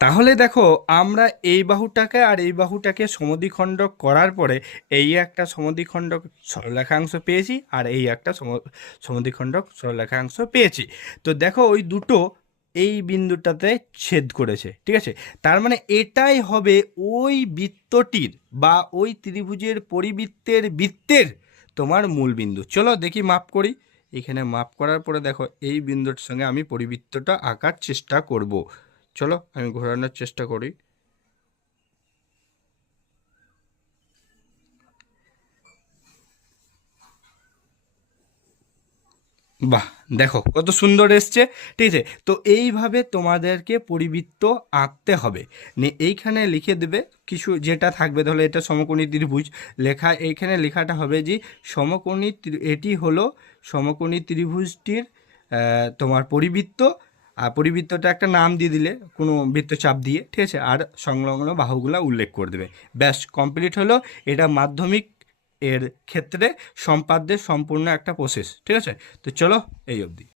তাহলে দেখো, আমরা এই বাহুটাকে আর এই বাহুটাকে সমদ্বিখণ্ডক করার পরে এই একটা সমদ্বিখণ্ডক সরলরেখাংশ পেয়েছি আর এই একটা সম- সরলরেখাংশ পেয়েছি। তো দেখো, ওই দুটো এই বিন্দুটাতে ছেদ করেছে, ঠিক আছে? তার মানে এটাই হবে ওই বৃত্তটির বা ওই ত্রিভুজের পরিবৃত্তের বৃত্তের তোমার মূল বিন্দু। চলো দেখি মাপ করি। এখানে মাপ করার পরে দেখো, এই বিন্দুর সঙ্গে আমি পরিবৃত্তটা আঁকার চেষ্টা করব। চলো, আমি ঘোরানোর চেষ্টা করি। বাহ, দেখো, কত সুন্দর এসছে। ঠিক আছে, তো এইভাবে তোমাদেরকে পরিবৃত্ত আঁকতে হবে। এইখানে লিখে দেবে কিছু যেটা থাকবে, তাহলে এটা সমকোণী ত্রিভুজ। লেখা, এইখানে লেখাটা হবে যে সমকোণী এটি হলো সমকোণী ত্রিভুজটির তোমার পরিবৃত্ত আর পরিবৃত্তটা একটা নাম দিয়ে দিলে, কোনো বৃত্তচাপ দিয়ে, ঠিক আছে? আর সংলগ্ন বাহুগুলো উল্লেখ করে দেবে। ব্যাস কমপ্লিট হলো। এটা মাধ্যমিক এর ক্ষেত্রে সম্পাদ্যের সম্পূর্ণ একটা প্রসেস ঠিক আছে? তো চলো, এই অবধি।